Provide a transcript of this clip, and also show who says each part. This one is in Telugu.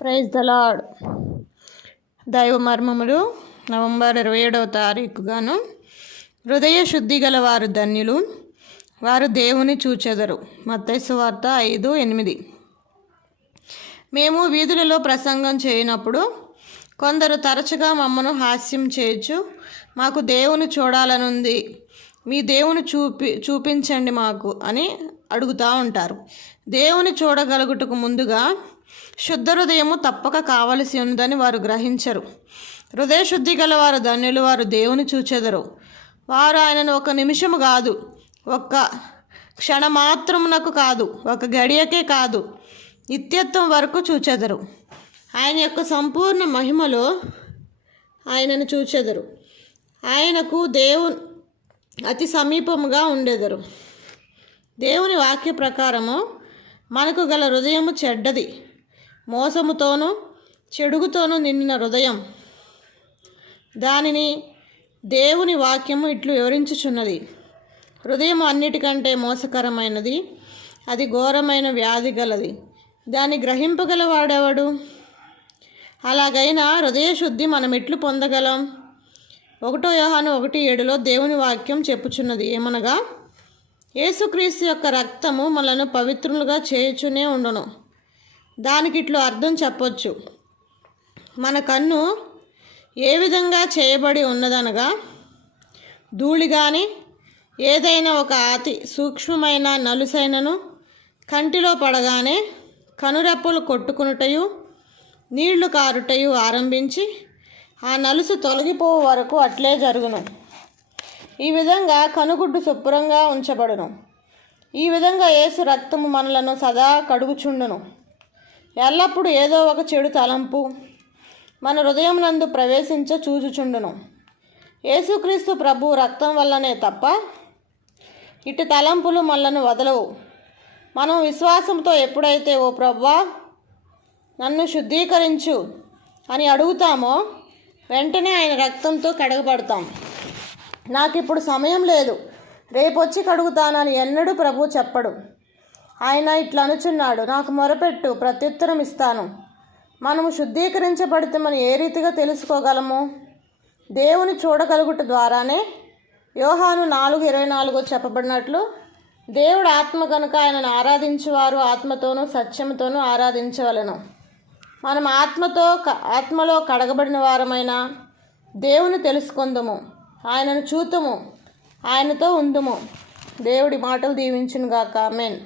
Speaker 1: ప్రైజ్ ద లాడ్ దైవ మర్మములు నవంబర్ ఇరవై ఏడవ తారీఖుగాను హృదయ శుద్ధి గల వారు ధన్యులు వారు దేవుని చూచెదరు. మత్తైసు వార్త ఐదు ఎనిమిది. మేము వీధులలో ప్రసంగం చేయనప్పుడు కొందరు తరచుగా మమ్మను హాస్యం చేయొచ్చు మాకు దేవుని చూడాలనుంది మీ దేవుని చూపి చూపించండి మాకు అని అడుగుతూ ఉంటారు. దేవుని చూడగలుగుటకు ముందుగా శుద్ధ హృదయము తప్పక కావలసి ఉందని వారు గ్రహించరు. హృదయ శుద్ధి గల వారు ధన్యులు వారు దేవుని చూచెదరు. వారు ఆయనను ఒక నిమిషము కాదు ఒక్క క్షణమాత్రమునకు కాదు ఒక గడియకే కాదు నిత్యత్వం వరకు చూచెదరు. ఆయన యొక్క సంపూర్ణ మహిమలో ఆయనను చూచెదరు. ఆయనకు దేవు అతి సమీపముగా ఉండెదరు. దేవుని వాక్య ప్రకారము మనకు గల హృదయము చెడ్డది. మోసముతోనూ చెడుగుతోనూ నిండిన హృదయం. దానిని దేవుని వాక్యము ఇట్లు వివరించుచున్నది. హృదయం అన్నిటికంటే మోసకరమైనది. అది ఘోరమైన వ్యాధి గలది. దాన్ని గ్రహింపగల వాడెవడు అలాగైనా హృదయ శుద్ధి మనం ఎట్లు పొందగలం? ఒకటో యోహాను ఒకటి ఏడులో దేవుని వాక్యం చెప్పుచున్నది. ఏమనగా యేసుక్రీస్తు యొక్క రక్తము మనలను పవిత్రులుగా చేయుచునే ఉండును. దానికి ఇట్లు అర్థం చెప్పొచ్చు. మన కన్ను ఏ విధంగా చేయబడి ఉన్నదనగా ధూళి కానీ ఏదైనా ఒక అతి సూక్ష్మమైన నలుసైనను కంటిలో పడగానే కనురెప్పలు కొట్టుకునుటయు నీళ్ళు కారుటయు ఆరంభించి ఆ నలుసు తొలగిపోవు వరకు అట్లే జరుగును. ఈ విధంగా కనుగుడ్డు శుభ్రంగా ఉంచబడును. ఈ విధంగా యేసు రక్తము మనలను సదా కడుగుచుండును. ఎల్లప్పుడూ ఏదో ఒక చెడు తలంపు మన హృదయం నందు ప్రవేశించ చూచుచుండును. యేసుక్రీస్తు ప్రభు రక్తం వల్లనే తప్ప ఇటు తలంపులు మనలను వదలవు. మనం విశ్వాసంతో ఎప్పుడైతే ఓ ప్రవ్వా నన్ను శుద్ధీకరించు అని అడుగుతామో వెంటనే ఆయన రక్తంతో కడగబడతాం. నాకు ఇప్పుడు సమయం లేదు. రేపొచ్చి కడుగుతానని ఎన్నడూ ప్రభు చెప్పడు. ఆయన ఇట్లా అనుచున్నాడు నాకు మొరపెట్టు ప్రత్యుత్తరం ఇస్తాను. మనము శుద్ధీకరించబడితే మనం ఏ రీతిగా తెలుసుకోగలము? దేవుని చూడగలుగుట ద్వారానే యోహాను నాలుగు ఇరవై నాలుగు చెప్పబడినట్లు దేవుడు ఆత్మ కనుక ఆయనను ఆరాధించేవారు ఆత్మతోనూ సత్యంతోనూ ఆరాధించవలను. మనం ఆత్మతో ఆత్మలో కడగబడిన వారమైన దేవుని తెలుసుకుందము. ఆయనను చూతుము. ఆయనతో ఉందుము. దేవుడి మాటలు దీవించునుగాక. మెన్